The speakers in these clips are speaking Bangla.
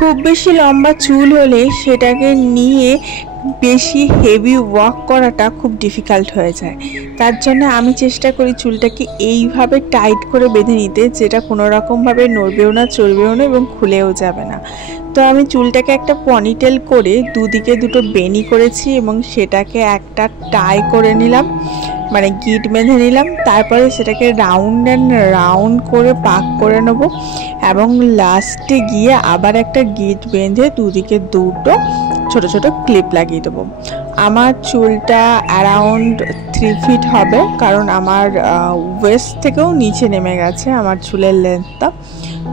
খুব বেশি লম্বা চুল হলে সেটাকে নিয়ে বেশি হেভি ওয়াক করাটা খুব ডিফিকাল্ট হয়ে যায়। তার জন্য আমি চেষ্টা করি চুলটাকে এইভাবে টাইট করে বেঁধে নিতে, যেটা কোনো রকমভাবে নড়বেও না, চড়বেও না এবং খুলেও যাবে না। তো আমি চুলটাকে একটা পনিটেল করে দুদিকে দুটো বেনি করেছি এবং সেটাকে একটা টাই করে নিলাম, মানে গিট বেঁধে নিলাম। তারপরে সেটাকে রাউন্ড অ্যান্ড রাউন্ড করে পাক করে নেব এবং লাস্টে গিয়ে আবার একটা গিট বেঁধে দুদিকে দুটো ছোট ছোট ক্লিপ লাগিয়ে দেবো। আমার চুলটা অ্যারাউন্ড 3 ফিট হবে, কারণ আমার ওয়েস্ট থেকেও নিচে নেমে গেছে আমার চুলের লেন্থটা।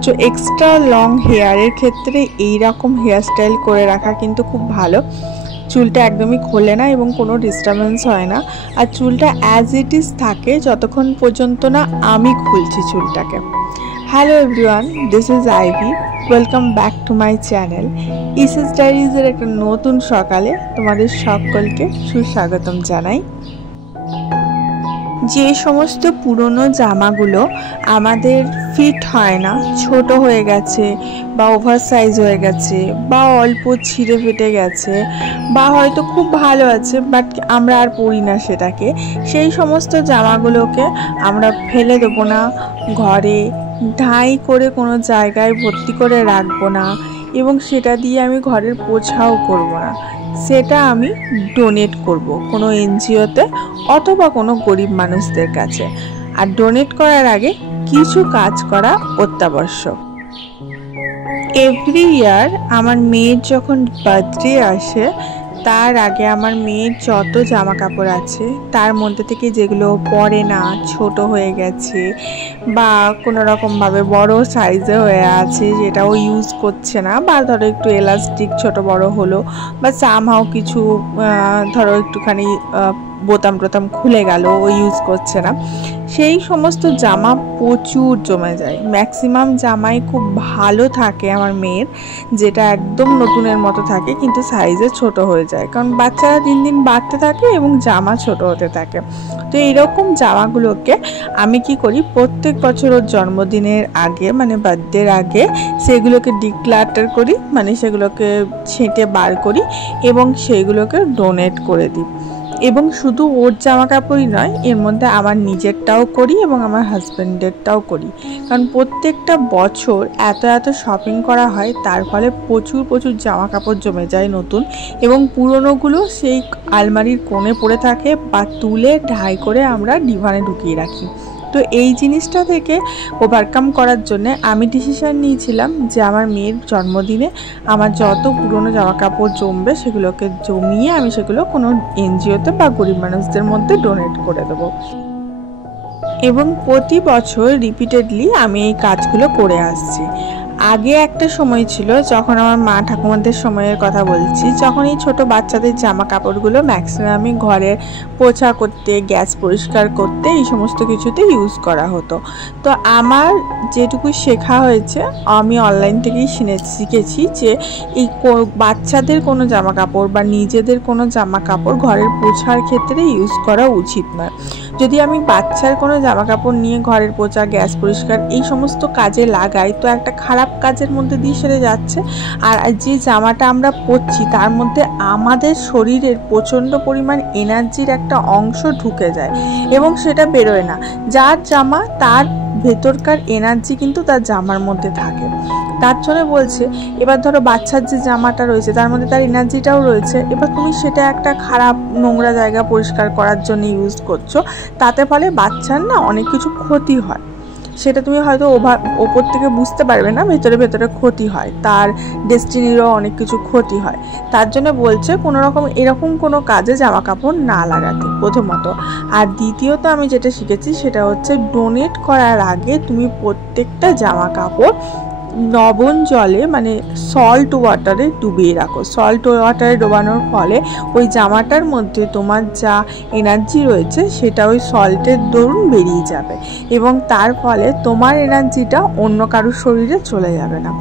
তো এক্সট্রা লং হেয়ারের ক্ষেত্রে এই রকম হেয়ারস্টাইল করে রাখা কিন্তু খুব ভালো। চুলটা একদমই খোলে না এবং কোনো ডিস্টারবেন্স হয় না, আর চুলটা অ্যাজ ইট ইজ থাকে যতক্ষণ পর্যন্ত না আমি খুলছি চুলটাকে। Hello everyone, this is Ivy. Welcome back to my channel ইসেস ডায়েরিজের একটা নতুন সকালে তোমাদের সকলকে সুস্বাগতম জানাই। যে সমস্ত পুরনো জামাগুলো আমাদের ফিট হয় না, ছোট হয়ে গেছে বা ওভার সাইজ হয়ে গেছে বা অল্প ছিঁড়ে ফেটে গেছে বা হয়তো খুব ভালো আছে বাট আমরা আর পরি না সেটাকে, সেই সমস্ত জামাগুলোকে আমরা ফেলে দেবো না, ঘরে ঢাই করে কোনো জায়গায় ভর্তি করে রাখবো না এবং সেটা দিয়ে আমি ঘরের পোছাও করব না। সেটা আমি ডোনেট করব কোনো এনজিওতে অথবা কোনো গরিব মানুষদের কাছে। আর ডোনেট করার আগে কিছু কাজ করা অত্যাবশ্যক। এভরি ইয়ার আমার মেয়ের যখন বার্থডে আসে তার আগে আমার মেয়ের যত জামা কাপড় আছে তার মধ্যে থেকে যেগুলো পরে না, ছোট হয়ে গেছে বা কোনো রকমভাবে বড় সাইজে হয়ে আছে যেটাও ইউজ করছে না, বা ধরো একটু এলাস্টিক ছোট বড় হলো বা সামহাও কিছু ধরো একটুখানি বোতাম টোতাম খুলে গেল, ও ইউজ করছে না, সেই সমস্ত জামা প্রচুর জমে যায়। ম্যাক্সিমাম জামাই খুব ভালো থাকে আমার মেয়ের, যেটা একদম নতুনের মতো থাকে কিন্তু সাইজে ছোট হয়ে যায়, কারণ বাচ্চারা দিন দিন বাড়তে থাকে এবং জামা ছোট হতে থাকে। তো এইরকম জামাগুলোকে আমি কি করি, প্রত্যেক বছর ওর জন্মদিনের আগে মানে বার্থডের আগে সেগুলোকে ডিক্লাটার করি, মানে সেগুলোকে ছেঁটে বার করি এবং সেগুলোকে ডোনেট করে দিই। এবং শুধু ওর জামা কাপড়ই নয়, এর মধ্যে আমার নিজেরটাও করি এবং আমার হাজব্যান্ডেরটাও করি, কারণ প্রত্যেকটা বছর এত এত শপিং করা হয়, তার ফলে প্রচুর প্রচুর জামা কাপড় জমে যায় নতুন, এবং পুরনোগুলো সেই আলমারির কোণে পড়ে থাকে বা তুলে ঢাই করে আমরা ডিভানে ঢুকিয়ে রাখি। তো এই জিনিসটা থেকে ওভারকাম করার জন্য আমি ডিসিশান নিয়েছিলাম যে আমার মেয়ের জন্মদিনে আমার যত পুরনো জামা কাপড় জমবে সেগুলোকে জমিয়ে আমি সেগুলো কোনো এনজিওতে বা গরিব মানুষদের মধ্যে ডোনেট করে দেবো। এবং প্রতি বছর রিপিটেডলি আমি এই কাজগুলো করে আসছি। আগে একটা সময় ছিল যখন আমার মা ঠাকুমাদের সময়ের কথা বলছি, যখন এই ছোটো বাচ্চাদের জামা কাপড়গুলো ম্যাক্সিমামই ঘরে পোছা করতে, গ্যাস পরিষ্কার করতে, এই সমস্ত কিছুতে ইউজ করা হতো। তো আমার যেটুকু শেখা হয়েছে, আমি অনলাইন থেকেই শিখেছি যে এই বাচ্চাদের কোনো জামা কাপড় বা নিজেদের কোনো জামা কাপড় ঘরের পোছার ক্ষেত্রে ইউজ করা উচিত নয়। যদি আমি বাচ্চার কোনো জামা কাপড় নিয়ে ঘরের পোছা, গ্যাস পরিষ্কার এই সমস্ত কাজে লাগাই, তো একটা খারাপ কাজের মধ্যে দিয়ে সেরে যাচ্ছে। আর যে জামাটা আমরা পরছি তার মধ্যে আমাদের শরীরের প্রচণ্ড পরিমাণ এনার্জির একটা অংশ ঢুকে যায় এবং সেটা বেরোয় না। যার জামা তার ভেতরকার এনার্জি কিন্তু তার জামার মধ্যে থাকে। তার জন্য বলছে, এবার ধরো বাচ্চার যে জামাটা রয়েছে তার মধ্যে তার এনার্জিটাও রয়েছে, এবার তুমি সেটা একটা খারাপ নোংরা জায়গা পরিষ্কার করার জন্য ইউজ করছো, তাতে ফলে বাচ্চার না অনেক কিছু ক্ষতি হয়। সেটা তুমি হয়তো ওপর থেকে বুঝতে পারবে না, ভেতরে ভেতরে ক্ষতি হয়, তার ডেস্টিনিরও অনেক কিছু ক্ষতি হয়। তার জন্য বলছে কোনো রকম এরকম কোনো কাজে জামা কাপড় না লাগাতে, প্রথমত। আর দ্বিতীয়ত আমি যেটা শিখেছি সেটা হচ্ছে ডোনেট করার আগে তুমি প্রত্যেকটা জামা কাপড় লবণ জলে মানে সল্ট ওয়াটারে ডুবিয়ে রাখো। সল্ট ওয়াটারে ডোবানোর ফলে ওই জামাটার মধ্যে তোমার যা এনার্জি রয়েছে সেটা ওই সল্টের দরুন বেরিয়ে যাবে এবং তার ফলে তোমার এনার্জিটা অন্য কারোর শরীরে চলে যাবে না।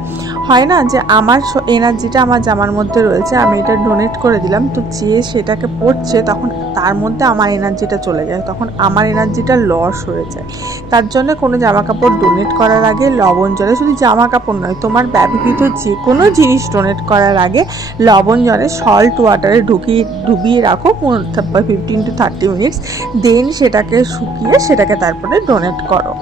হয় না যে আমার এনার্জিটা আমার জামার মধ্যে রয়েছে, আমি এটা ডোনেট করে দিলাম, তো যে সেটাকে পড়ছে তখন তার মধ্যে আমার এনার্জিটা চলে যায়, তখন আমার এনার্জিটা লস হয়ে যায়। তার জন্য কোনো জামা কাপড় ডোনেট করার আগে লবণ জলে, শুধু জামা কাপড় নয়, তোমার ব্যবহৃত যে কোনো জিনিস ডোনেট করার আগে লবণ জলে সল্ট ওয়াটারে ডুবিয়ে রাখো 15 to 30 মিনিটস, দেন সেটাকে শুকিয়ে সেটাকে তারপরে ডোনেট করো।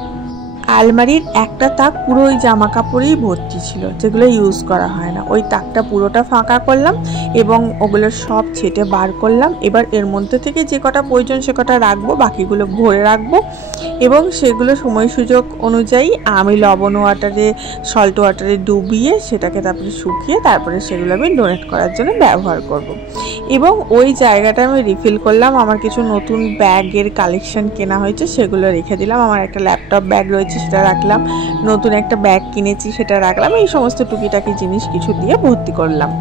আলমারির একটা তাক পুরো ওই জামা কাপড়েই ভর্তি ছিল, যেগুলো ইউজ করা হয় না। ওই তাকটা পুরোটা ফাঁকা করলাম এবং ওগুলো সব ছেটে বার করলাম। এবার এর মধ্যে থেকে যে কটা প্রয়োজন সে কটা রাখবো, বাকিগুলো ভরে রাখবো এবং সেগুলো সময় সুযোগ অনুযায়ী আমি লবণ ওয়াটারে সল্ট ওয়াটারে ডুবিয়ে সেটাকে তারপরে শুকিয়ে তারপরে সেগুলো আমি ডোনেট করার জন্য ব্যবহার করব। এবং ওই জায়গাটা আমি রিফিল করলাম। আমার কিছু নতুন ব্যাগের কালেকশন কেনা হয়েছে, সেগুলো রেখে দিলাম। আমার একটা ল্যাপটপ ব্যাগ রয়েছে, সেটা রাখলাম। নতুন একটা ব্যাগ কিনেছি, সেটা রাখলাম। এই সমস্ত টুকিটাকি জিনিস কিছু দিয়ে ভর্তি করলাম।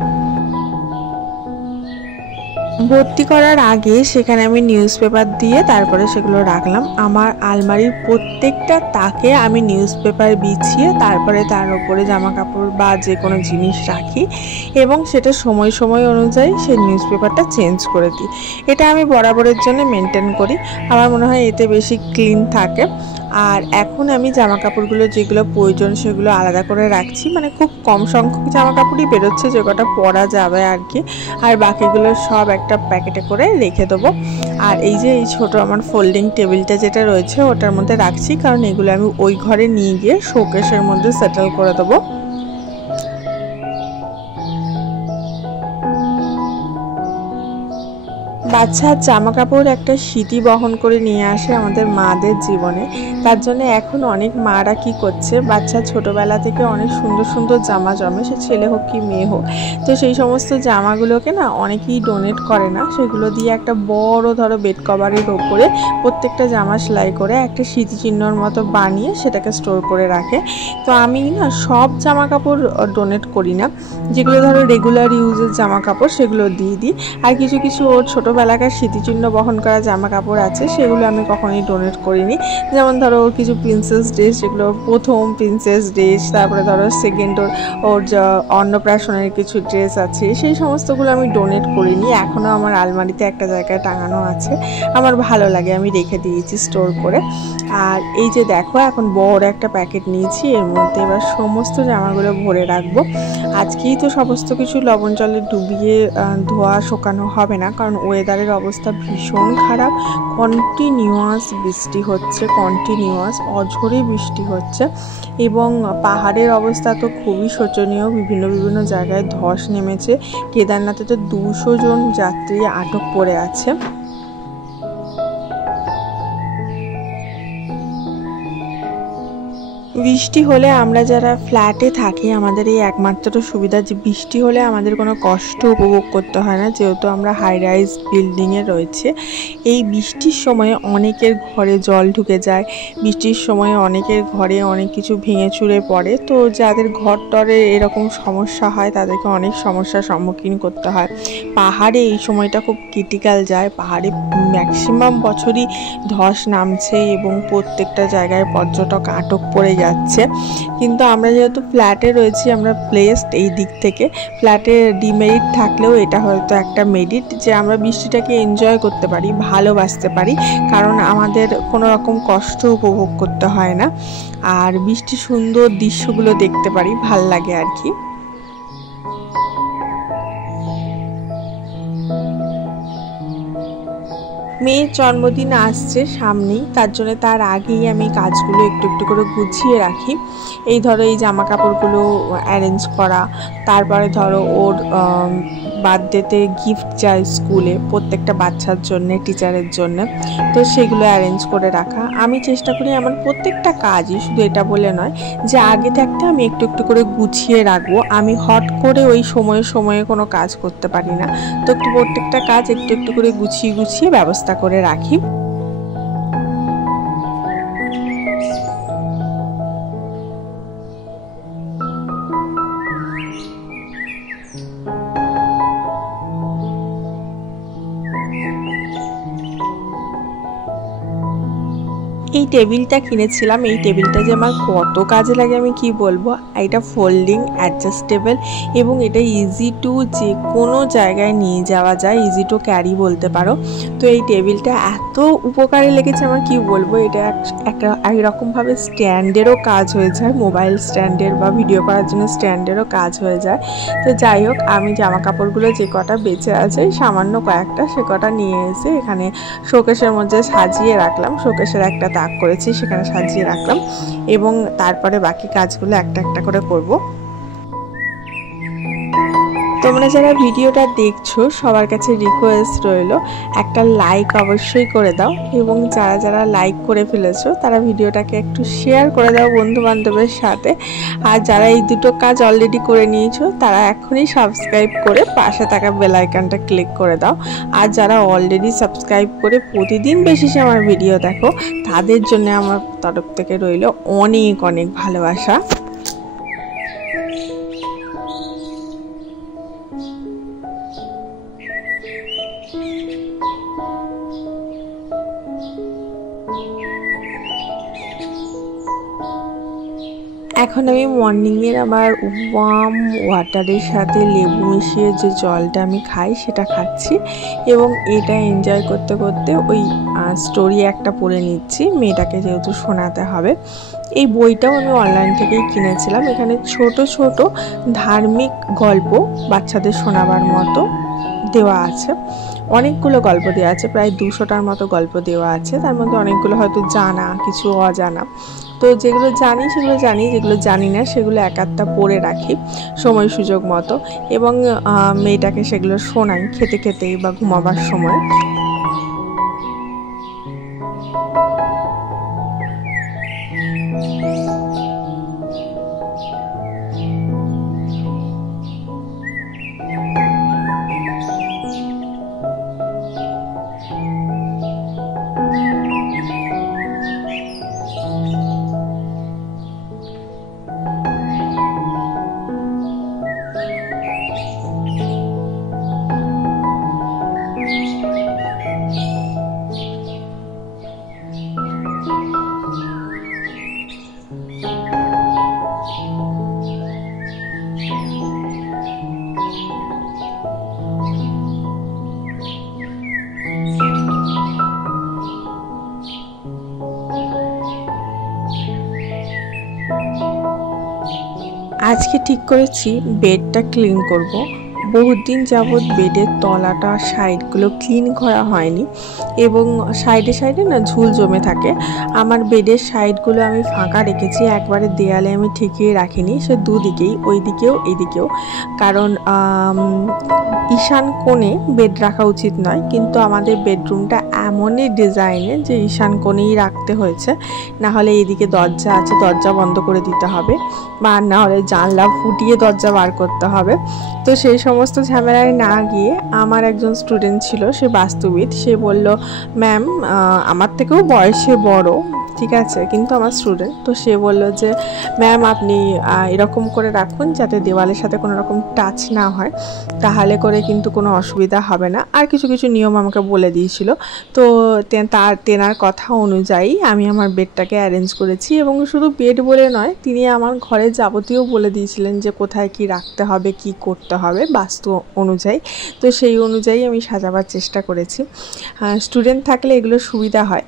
ভর্তি করার আগে সেখানে আমি নিউজ পেপার দিয়ে তারপরে সেগুলো রাখলাম। আমার আলমারির প্রত্যেকটা তাকে আমি নিউজ পেপার বিছিয়ে তারপরে তার উপরে জামা কাপড় বা যে কোনো জিনিস রাখি এবং সেটা সময় সময় অনুযায়ী সেই নিউজ পেপারটা চেঞ্জ করে দিই। এটা আমি বরাবরের জন্য মেনটেন করি, আমার মনে হয় এতে বেশি ক্লিন থাকে। আর এখন আমি জামা কাপড়গুলো যেগুলো প্রয়োজন সেগুলো আলাদা করে রাখছি, মানে খুব কম সংখ্যক জামা কাপড়ই বেরোচ্ছে যে কটা পরা যাবে আর কি, আর বাকিগুলো সব একটা প্যাকেটে করে রেখে দেবো। আর এই যে এই ছোটো আমার ফোল্ডিং টেবিলটা যেটা রয়েছে ওটার মধ্যে রাখছি, কারণ এগুলো আমি ওই ঘরে নিয়ে গিয়ে শোকেসের মধ্যে সেটেল করে দেবো। বাচ্চার জামা কাপড় একটা স্মৃতি বহন করে নিয়ে আসে আমাদের মাদের জীবনে। তার জন্য এখন অনেক মারা কি করছে, বাচ্চা ছোটোবেলা থেকে অনেক সুন্দর সুন্দর জামা জমে, সে ছেলে হোক কি মেয়ে হোক, তো সেই সমস্ত জামাগুলোকে না অনেকেই ডোনেট করে না, সেগুলো দিয়ে একটা বড় ধরো বেড কভারের ওপরে প্রত্যেকটা জামা সেলাই করে একটা স্মৃতিচিহ্নর মতো বানিয়ে সেটাকে স্টোর করে রাখে। তো আমি না সব জামা কাপড় ডোনেট করি না, যেগুলো ধরো রেগুলার ইউজের জামা কাপড় সেগুলো দিয়ে দিই। আর কিছু কিছু ওর ছোটোবেলাকার স্মৃতিচিহ্ন বহন করা জামা কাপড় আছে, সেগুলো আমি কখনোই ডোনেট করিনি। যেমন ধরো ওর কিছু প্রিন্সেস ড্রেস, যেগুলো প্রথম প্রিন্সেস ড্রেস, তারপরে ধরো সেকেন্ড ওর যা অন্নপ্রাশনের কিছু ড্রেস আছে, সেই সমস্তগুলো আমি ডোনেট করিনি। এখনও আমার আলমারিতে একটা জায়গায় টাঙানো আছে, আমার ভালো লাগে, আমি রেখে দিয়েছি স্টোর করে। আর এই যে দেখো এখন বড় একটা প্যাকেট নিয়েছি, এর মধ্যে এবার সমস্ত জামাগুলো ভরে রাখবো। আজকেই তো সমস্ত কিছু লবণ জলে ডুবিয়ে ধোয়া শুকানো হবে না, কারণ ওয়েদারের অবস্থা ভীষণ খারাপ। কন্টিনিউয়াস বৃষ্টি হচ্ছে, কন্টিনিউয়াস অঝরে বৃষ্টি হচ্ছে এবং পাহাড়ের অবস্থা তো খুবই শোচনীয়। বিভিন্ন জায়গায় ধস নেমেছে। কেদারনাথে তো 200 জন যাত্রী আটক পড়ে আছে। বৃষ্টি হলে আমরা যারা ফ্ল্যাটে থাকি আমাদের এই একমাত্র সুবিধা যে বৃষ্টি হলে আমাদের কোনো কষ্ট উপভোগ করতে হয় না, যেহেতু আমরা হাই রাইজ বিল্ডিংয়ে রয়েছে। এই বৃষ্টির সময়ে অনেকের ঘরে জল ঢুকে যায়, বৃষ্টির সময়ে অনেকের ঘরে অনেক কিছু ভেঙে চুরে পড়ে। তো যাদের ঘর টরে এরকম সমস্যা হয় তাদেরকে অনেক সমস্যার সম্মুখীন করতে হয়। পাহাড়ে এই সময়টা খুব ক্রিটিক্যাল যায়, পাহাড়ে ম্যাক্সিমাম বছরই ধস নামছে এবং প্রত্যেকটা জায়গায় পর্যটক আটক পড়ে যাচ্ছে। কিন্তু আমরা যেহেতু ফ্ল্যাটে রয়েছি, আমরা প্লেসড এই দিক থেকে। ফ্ল্যাটে ডিমেরিট থাকলেও এটা হয়তো একটা মেরিট যে আমরা বৃষ্টিটাকে এনজয় করতে পারি, ভালোবাসতে পারি, কারণ আমাদের কোনো রকম কষ্ট উপভোগ করতে হয় না। আর বৃষ্টির সুন্দর দৃশ্যগুলো দেখতে পারি, ভাল লাগে আর কি। মেয়ের জন্মদিন আসছে সামনেই, তার জন্য তার আগেই আমি কাজগুলো একটু একটু করে গুছিয়ে রাখি। এই ধরো এই জামা কাপড়গুলো অ্যারেঞ্জ করা, তারপরে ধরো ওর বার্থডেতে গিফট চাই স্কুলে প্রত্যেকটা বাচ্চার জন্য, টিচারের জন্য, তো সেগুলো অ্যারেঞ্জ করে রাখা। আমি চেষ্টা করি আমার প্রত্যেকটা কাজই, শুধু এটা বলে নয় যে আগে থাকতে আমি একটু একটু করে গুছিয়ে রাখবো। আমি হট করে ওই সময়ে সময়ে কোনো কাজ করতে পারি না, তো প্রত্যেকটা কাজ একটু একটু করে গুছিয়ে ব্যবস্থা করে রাখি। এই টেবিলটা কিনেছিলাম। এই টেবিলটা যে আমার কত কাজে লাগে আমি কি বলবো। এটা ফোল্ডিং, অ্যাডজাস্টেবল এবং এটা ইজি টু যে কোনো জায়গায় নিয়ে যাওয়া যায়, ইজি টু ক্যারি বলতে পারো। তো এই টেবিলটা এত উপকারে লেগেছে আমার কি বলবো। এটা একটা একরকমভাবে স্ট্যান্ডেরও কাজ হয়ে যায়, মোবাইল স্ট্যান্ডের বা ভিডিও করার জন্য স্ট্যান্ডেরও কাজ হয়ে যায়। তো যাই হোক, আমি জামা কাপড়গুলো যে কটা বেঁচে আছে সামান্য কয়েকটা, সে কটা নিয়ে এসে এখানে শোকেসের মধ্যে সাজিয়ে রাখলাম। শোকেসের একটা তাক করেছি, সেখানে সাজিয়ে রাখলাম এবং তারপরে বাকি কাজগুলো একটা একটা করে করব। তোমরা যারা ভিডিওটা দেখছো সবার কাছে রিকোয়েস্ট রইল একটা লাইক অবশ্যই করে দাও এবং যারা যারা লাইক করে ফেলেছো তারা ভিডিওটাকে একটু শেয়ার করে দাও বন্ধু বান্ধবের সাথে। আর যারা এই দুটো কাজ অলরেডি করে নিয়েছো তারা এখনই সাবস্ক্রাইব করে পাশে থাকা বেল আইকনটা ক্লিক করে দাও। আর যারা অলরেডি সাবস্ক্রাইব করে প্রতিদিন বেশিসে আমার ভিডিও দেখো তাদের জন্য আমার তরফ থেকে রইল অনেক অনেক ভালোবাসা। এখন আমি মর্নিংয়ের আমার ওয়ার্ম ওয়াটারের সাথে লেবু মিশিয়ে যে জলটা আমি খাই সেটা খাচ্ছি এবং এটা এনজয় করতে করতে ওই স্টোরি একটা পড়ে নিচ্ছি, মেয়েটাকে যেহেতু শোনাতে হবে। এই বইটাও আমি অনলাইন থেকেই কিনেছিলাম। এখানে ছোট ছোট ধার্মিক গল্প বাচ্চাদের শোনাবার মতো দেওয়া আছে। অনেকগুলো গল্প দেওয়া আছে, প্রায় 200টার মতো গল্প দেওয়া আছে। তার মধ্যে অনেকগুলো হয়তো জানা, কিছু অজানা। তো যেগুলো জানি সেগুলো জানি, যেগুলো জানি না সেগুলো এক আধটা পড়ে রাখি সময় সুযোগ মতো এবং মেয়েটাকে সেগুলো শোনাই খেতে খেতে বা ঘুমাবার সময়। আজকে ঠিক করেছি বেডটা ক্লিন করব। বহুত দিন যাবৎ বেডের তলাটা সাইডগুলো ক্লিন করা হয়নি এবং সাইডে সাইডে না ঝুল জমে থাকে। আমার বেডের সাইডগুলো আমি ফাঁকা রেখেছি, একবারে দেয়ালে আমি ঠেকিয়ে রাখিনি, সে দুদিকেই, ওই দিকেও এদিকেও। কারণ ঈশান কোণে বেড রাখা উচিত নয়, কিন্তু আমাদের বেডরুমটা এমনই ডিজাইনের যে ঈশান কোণেই রাখতে হয়েছে। না হলে এদিকে দরজা আছে, দরজা বন্ধ করে দিতে হবে, বা না হলে জানলা ফুটিয়ে দরজা বার করতে হবে। তো সেই সমস্ত ঝামেলায় না গিয়ে আমার একজন স্টুডেন্ট ছিল, সে বাস্তুবিদ, সে বলল ম্যাম আমার থেকেও বয়সে বড়, ঠিক আছে, কিন্তু আমার স্টুডেন্ট। তো সে বললো যে ম্যাম আপনি এরকম করে রাখুন যাতে দেওয়ালের সাথে কোনো রকম টাচ না হয়, তাহলে করে কিন্তু কোনো অসুবিধা হবে না। আর কিছু কিছু নিয়ম আমাকে বলে দিয়েছিল। তো তেনার কথা অনুযায়ী আমি আমার বেডটাকে অ্যারেঞ্জ করেছি এবং শুধু বেড বলে নয়, তিনি আমার ঘরে যাবতীয় বলে দিয়েছিলেন যে কোথায় কি রাখতে হবে, কি করতে হবে বাস্তু অনুযায়ী। তো সেই অনুযায়ী আমি সাজাবার চেষ্টা করেছি। স্টুডেন্ট থাকলে এগুলো সুবিধা হয়,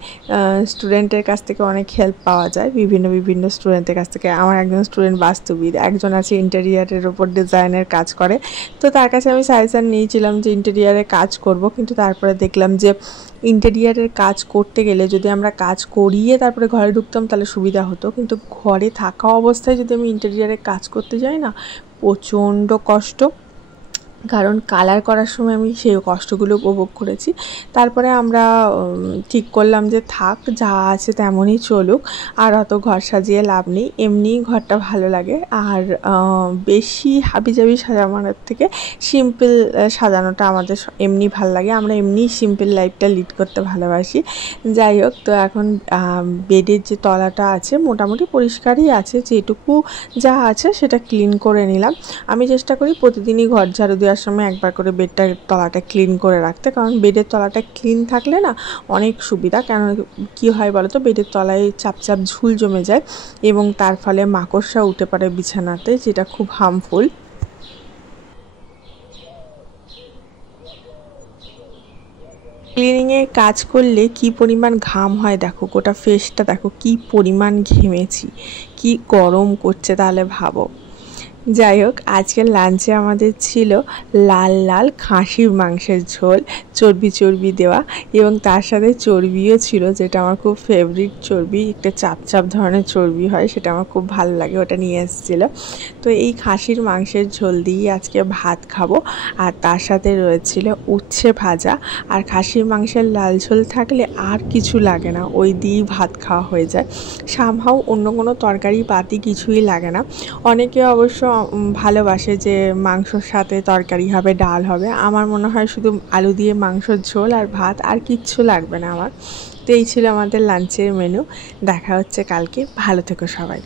স্টুডেন্টের কাছ থেকে অনেক হেল্প পাওয়া যায়, বিভিন্ন স্টুডেন্টের কাছ থেকে। আমার একজন স্টুডেন্ট বাস্তুবিদ, একজন আছে ইন্টেরিয়ারের ওপর ডিজাইনের কাজ করে। তো তার কাছে আমি সাজেশন নিয়েছিলাম যে ইন্টেরিয়ারে কাজ করব, কিন্তু তারপরে দেখলাম যে ইন্টেরিয়ারের কাজ করতে গেলে যদি আমরা কাজ করিয়ে তারপরে ঘরে ঢুকতাম তাহলে সুবিধা হতো, কিন্তু ঘরে থাকা অবস্থায় যদি আমি ইন্টেরিয়ারে কাজ করতে যাই না, প্রচণ্ড কষ্ট। কারণ কালার করার সময় আমি সেই কষ্টগুলো উপভোগ করেছি। তারপরে আমরা ঠিক করলাম যে থাক, যা আছে তেমনই চলুক, আর অত ঘর সাজিয়ে লাভ নেই, এমনিই ঘরটা ভালো লাগে। আর বেশি হাবিজাবি সাজানোর থেকে সিম্পল সাজানোটা আমাদের এমনি ভালো লাগে, আমরা এমনি সিম্পল লাইফটা লিড করতে ভালোবাসি। যাই হোক, তো এখন বেডের যে তলাটা আছে মোটামুটি পরিষ্কারই আছে, যেটুকু যা আছে সেটা ক্লিন করে নিলাম। আমি চেষ্টা করি প্রতিদিনই ঘর ঝাড়ু দেওয়ার সময় একবার করে বেডটার তলাটা ক্লিন করে রাখতে, কারণ বেডের তলাটা ক্লিন থাকলে না অনেক সুবিধা। কারণ কী হয় বলো তো, বেডের তলায় চাপ চাপ ঝুল জমে যায় এবং তার ফলে মাকড়সা উঠে পড়ে বিছানাতে, যেটা খুব হার্মফুল। ক্লিনিংয়ের কাজ করলে কি পরিমাণ ঘাম হয় দেখো, গোটা ফেসটা দেখো কি পরিমাণ ঘেমেছি, কি গরম করছে তাহলে ভাবো। যাই হোক, আজকের লাঞ্চে আমাদের ছিল লাল লাল খাসির মাংসের ঝোল, চর্বি চর্বি দেওয়া, এবং তার সাথে চর্বিও ছিল, যেটা আমার খুব ফেভারিট চর্বি, একটা চাপ চাপ ধরনের চর্বি হয়, সেটা আমার খুব ভালো লাগে, ওটা নিয়ে এসেছিলো। তো এই খাসির মাংসের ঝোল দিয়েই আজকে ভাত খাবো, আর তার সাথে রয়েছিল উচ্ছে ভাজা। আর খাসির মাংসের লাল ঝোল থাকলে আর কিছু লাগে না, ওই দিয়েই ভাত খাওয়া হয়ে যায়। সামহাও অন্য কোনো তরকারি পাতি কিছুই লাগে না। অনেকে অবশ্য ভালোবাসে যে মাংসর সাথে তরকারি হবে, ডাল হবে। আমার মনে হয় শুধু আলু দিয়ে মাংসর ঝোল আর ভাত, আর কিচ্ছু লাগবে না আমার। তো এই ছিল আমাদের লাঞ্চের মেনু। দেখা হচ্ছে কালকে। ভালো থেকো সবাই।